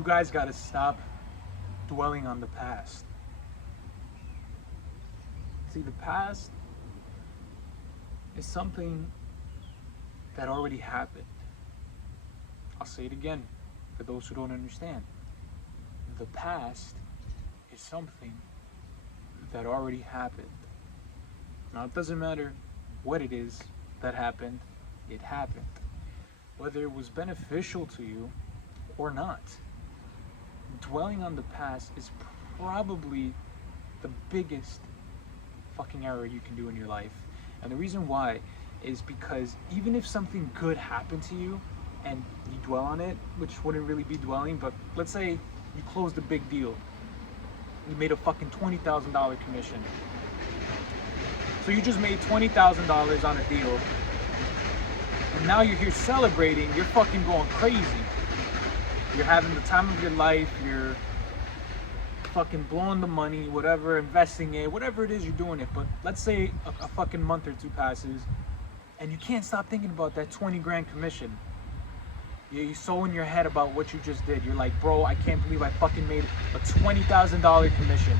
you guys gotta stop dwelling on the past. See, the past is something that already happened. I'll say it again for those who don't understand. The past is something that already happened. Now, it doesn't matter what it is that happened, it happened. Whether it was beneficial to you or not. Dwelling on the past is probably the biggest fucking error you can do in your life. And the reason why is because even if something good happened to you and you dwell on it, which wouldn't really be dwelling, but let's say you closed a big deal. You made a fucking $20,000 commission. So you just made $20,000 on a deal. And now you're here celebrating, you're fucking going crazy. You're having the time of your life, you're fucking blowing the money, whatever, investing it, whatever it is you're doing it. But let's say a fucking month or two passes and you can't stop thinking about that 20 grand commission. You're so in your head about what you just did. You're like, bro, I can't believe I fucking made a $20,000 commission.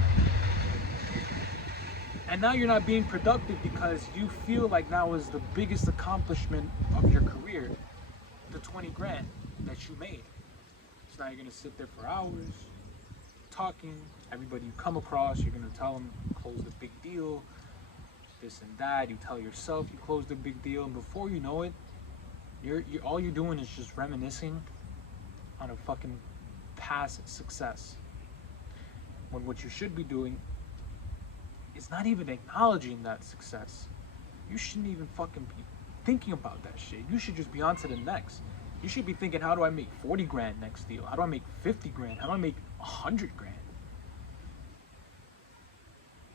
And now you're not being productive because you feel like that was the biggest accomplishment of your career, the 20 grand that you made. So now you're gonna sit there for hours, talking. Everybody you come across, you're gonna tell them, close the big deal, this and that. You tell yourself you closed a big deal, and before you know it, you're all you're doing is just reminiscing on a fucking past success. When what you should be doing is not even acknowledging that success. You shouldn't even fucking be thinking about that shit. You should just be on to the next. You should be thinking, how do I make 40 grand next deal? How do I make 50 grand? How do I make 100 grand?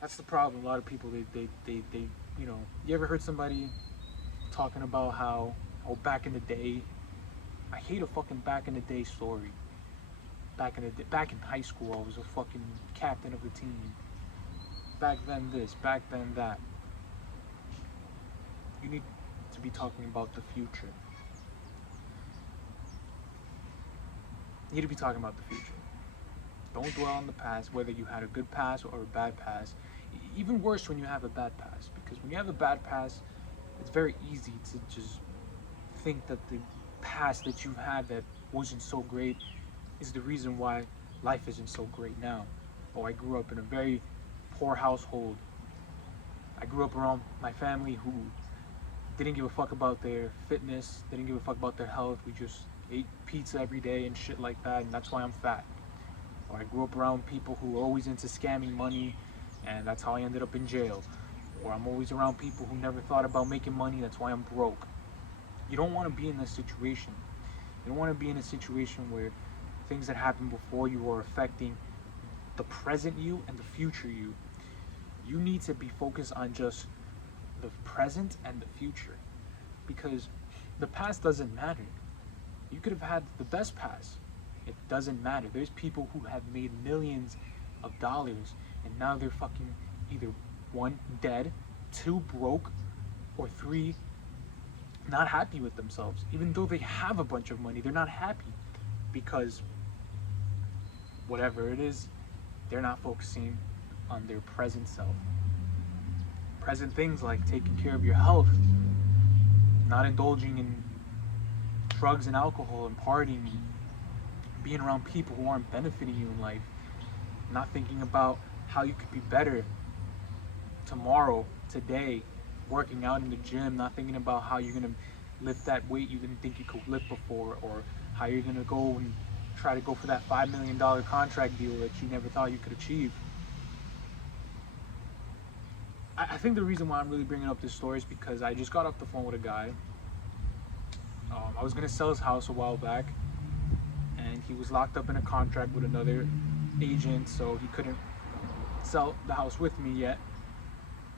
That's the problem. A lot of people, they you know, you ever heard somebody talking about how, oh, back in the day, I hate a fucking back in the day story. Back in high school, I was a fucking captain of the team. Back then this, back then that. You need to be talking about the future. You need to be talking about the future. Don't dwell on the past, whether you had a good past or a bad past. Even worse when you have a bad past, because when you have a bad past, it's very easy to just think that the past that you had that wasn't so great is the reason why life isn't so great now. Oh, I grew up in a very poor household. I grew up around my family who didn't give a fuck about their fitness, didn't give a fuck about their health. We just ate pizza every day and shit like that, and that's why I'm fat. Or I grew up around people who were always into scamming money, and that's how I ended up in jail. Or I'm always around people who never thought about making money, that's why I'm broke. You don't want to be in this situation. You don't want to be in a situation where things that happened before you are affecting the present you and the future you. You need to be focused on just the present and the future, because the past doesn't matter. You could have had the best past. It doesn't matter. There's people who have made millions of dollars and now they're fucking either 1, dead, 2, broke, or 3, not happy with themselves. Even though they have a bunch of money, they're not happy because whatever it is, they're not focusing on their present self. Present things like taking care of your health, not indulging in drugs and alcohol and partying, being around people who aren't benefiting you in life, not thinking about how you could be better tomorrow, today, working out in the gym, not thinking about how you're gonna lift that weight you didn't think you could lift before, or how you're gonna go and try to go for that $5 million contract deal that you never thought you could achieve. I think the reason why I'm really bringing up this story is because I just got off the phone with a guy. I was gonna sell his house a while back, and he was locked up in a contract with another agent, so he couldn't sell the house with me yet.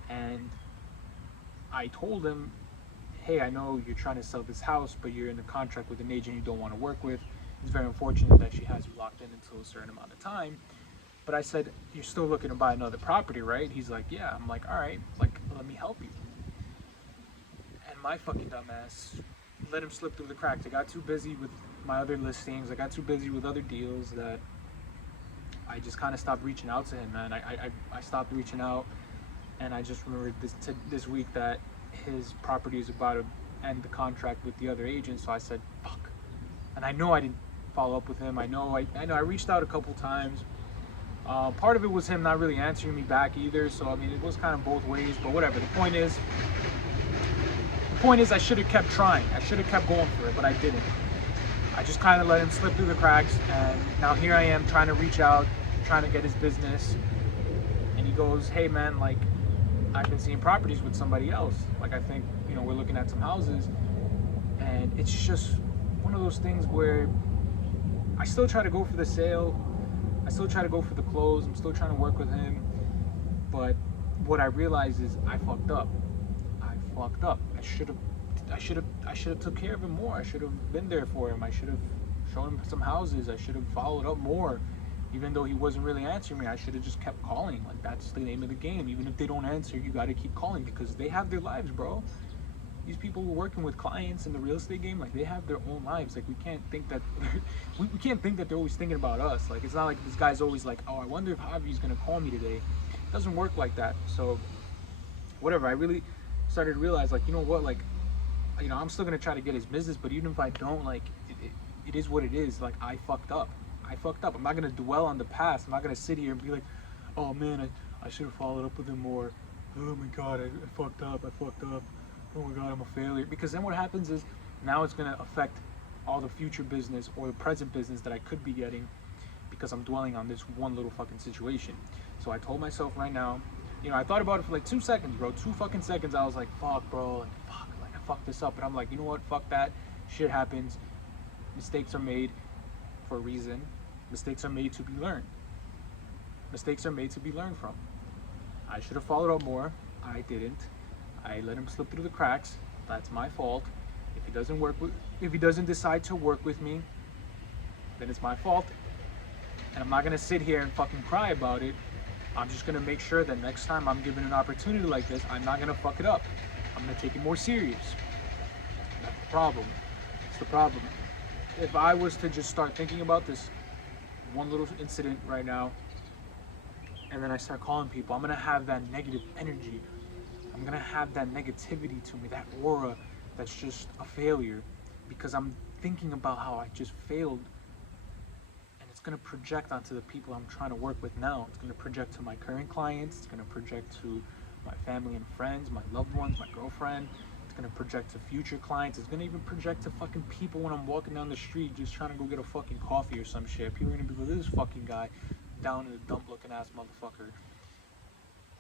And I told him, hey, I know you're trying to sell this house, but you're in a contract with an agent you don't want to work with. It's very unfortunate that she has you locked in until a certain amount of time. But I said, you're still looking to buy another property, right? He's like, yeah. I'm like, all right, like, let me help you. And my fucking dumbass let him slip through the cracks. I got too busy with my other listings. I got too busy with other deals that I just kind of stopped reaching out to him, man. I stopped reaching out, and I just remembered this week that his property is about to end the contract with the other agent. So I said, fuck. And I know I didn't follow up with him. I know I reached out a couple times. Part of it was him not really answering me back either. So I mean, it was kind of both ways. But whatever. The point is, I should have kept trying. I should have kept going for it, but I didn't. I just kind of let him slip through the cracks, and now here I am trying to reach out, trying to get his business. And he goes, hey man, like, I've been seeing properties with somebody else. Like, I think, you know, we're looking at some houses, and it's just one of those things where I still try to go for the sale. I still try to go for the close. I'm still trying to work with him. But what I realized is I fucked up. I should have took care of him more. I should have been there for him. I should have shown him some houses. I should have followed up more. Even though he wasn't really answering me, I should have just kept calling. Like, that's the name of the game. Even if they don't answer, you got to keep calling, because they have their lives, bro. These people who are working with clients in the real estate game, like, they have their own lives. Like, we can't think that we can't think that they're always thinking about us. Like, it's not like this guy's always like, oh, I wonder if Javi's gonna call me today. It doesn't work like that. So whatever, I really started to realize, like, you know what, like, you know, I'm still gonna try to get his business, but even if I don't, like, it is what it is. Like, I fucked up. I'm not gonna dwell on the past. I'm not gonna sit here and be like, oh man, I should have followed up with him more. Oh my god, I fucked up. Oh my god, I'm a failure. Because then what happens is, now it's gonna affect all the future business or the present business that I could be getting, because I'm dwelling on this one little fucking situation. So I told myself right now, you know, I thought about it for like 2 seconds, bro. 2 fucking seconds. I was like, fuck, bro. Like, fuck. Like, I fucked this up. But I'm like, you know what? Fuck that. Shit happens. Mistakes are made for a reason. Mistakes are made to be learned. Mistakes are made to be learned from. I should have followed up more. I didn't. I let him slip through the cracks. That's my fault. If he doesn't decide to work with me, then it's my fault. And I'm not gonna sit here and fucking cry about it. I'm just gonna make sure that next time I'm given an opportunity like this, I'm not gonna fuck it up. I'm gonna take it more serious. That's the problem. It's the problem. If I was to just start thinking about this one little incident right now, and then I start calling people, I'm gonna have that negative energy. I'm gonna have that negativity to me, that aura that's just a failure, because I'm thinking about how I just failed. And it's gonna project onto the people I'm trying to work with now. It's gonna project to my current clients. It's gonna project to my family and friends, my loved ones, my girlfriend. It's gonna project to future clients. It's gonna even project to fucking people when I'm walking down the street just trying to go get a fucking coffee or some shit. People are gonna be like, this fucking guy down in the dump looking ass motherfucker.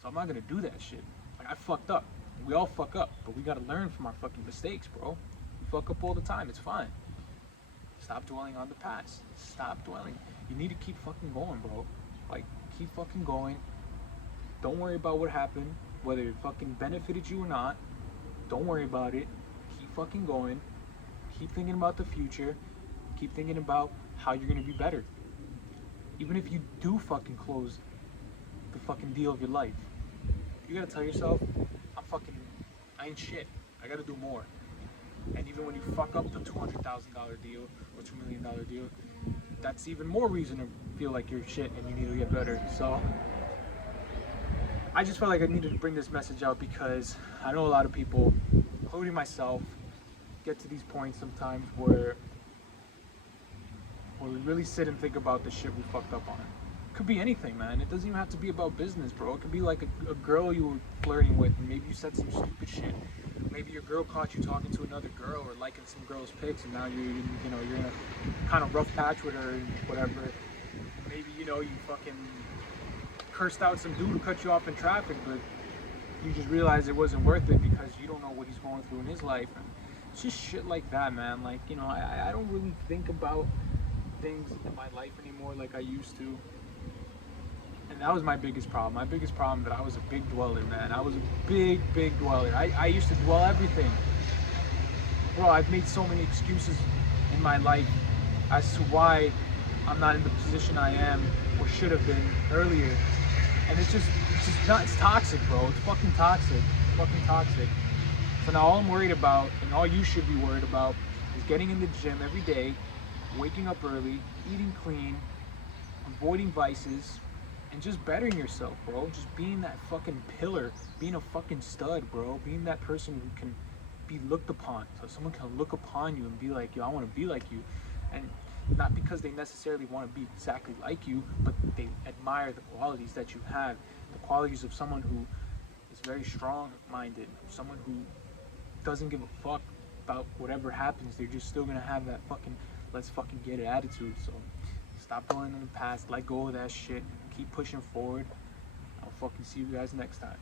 So I'm not gonna do that shit. Like, I fucked up. We all fuck up, but we gotta learn from our fucking mistakes, bro. We fuck up all the time. It's fine. Stop dwelling on the past. Stop dwelling. You need to keep fucking going, bro. Like, keep fucking going. Don't worry about what happened, whether it fucking benefited you or not. Don't worry about it. Keep fucking going. Keep thinking about the future. Keep thinking about how you're gonna be better. Even if you do fucking close the fucking deal of your life, you gotta tell yourself, I ain't shit. I gotta do more. And even when you fuck up the $200,000 deal or $2 million deal, that's even more reason to feel like you're shit and you need to get better. So I just felt like I needed to bring this message out, because I know a lot of people, including myself, get to these points sometimes where we really sit and think about the shit we fucked up on. It could be anything, man. It doesn't even have to be about business, bro. It could be like a girl you were flirting with, and maybe you said some stupid shit. Maybe your girl caught you talking to another girl or liking some girl's pics, and now you're in a kind of rough patch with her and whatever. Maybe, you fucking cursed out some dude who cut you off in traffic, but you just realized it wasn't worth it because you don't know what he's going through in his life. And it's just shit like that, man. Like, I don't really think about things in my life anymore like I used to. And that was my biggest problem. My biggest problem, that I was a big dweller, man. I was a big dweller. I used to dwell everything. Bro, I've made so many excuses in my life as to why I'm not in the position I am or should have been earlier. And it's toxic, bro. It's fucking toxic. It's fucking toxic. So now all I'm worried about, and all you should be worried about, is getting in the gym every day, waking up early, eating clean, avoiding vices, and just bettering yourself, bro. Just being that fucking pillar, being a fucking stud, bro. Being that person who can be looked upon. So someone can look upon you and be like, yo, I want to be like you. And not because they necessarily want to be exactly like you, but they admire the qualities that you have. The qualities of someone who is very strong minded, someone who doesn't give a fuck about whatever happens. They're just still gonna have that fucking let's fucking get it attitude. So stop dwelling in the past, let go of that shit, keep pushing forward. I'll fucking see you guys next time.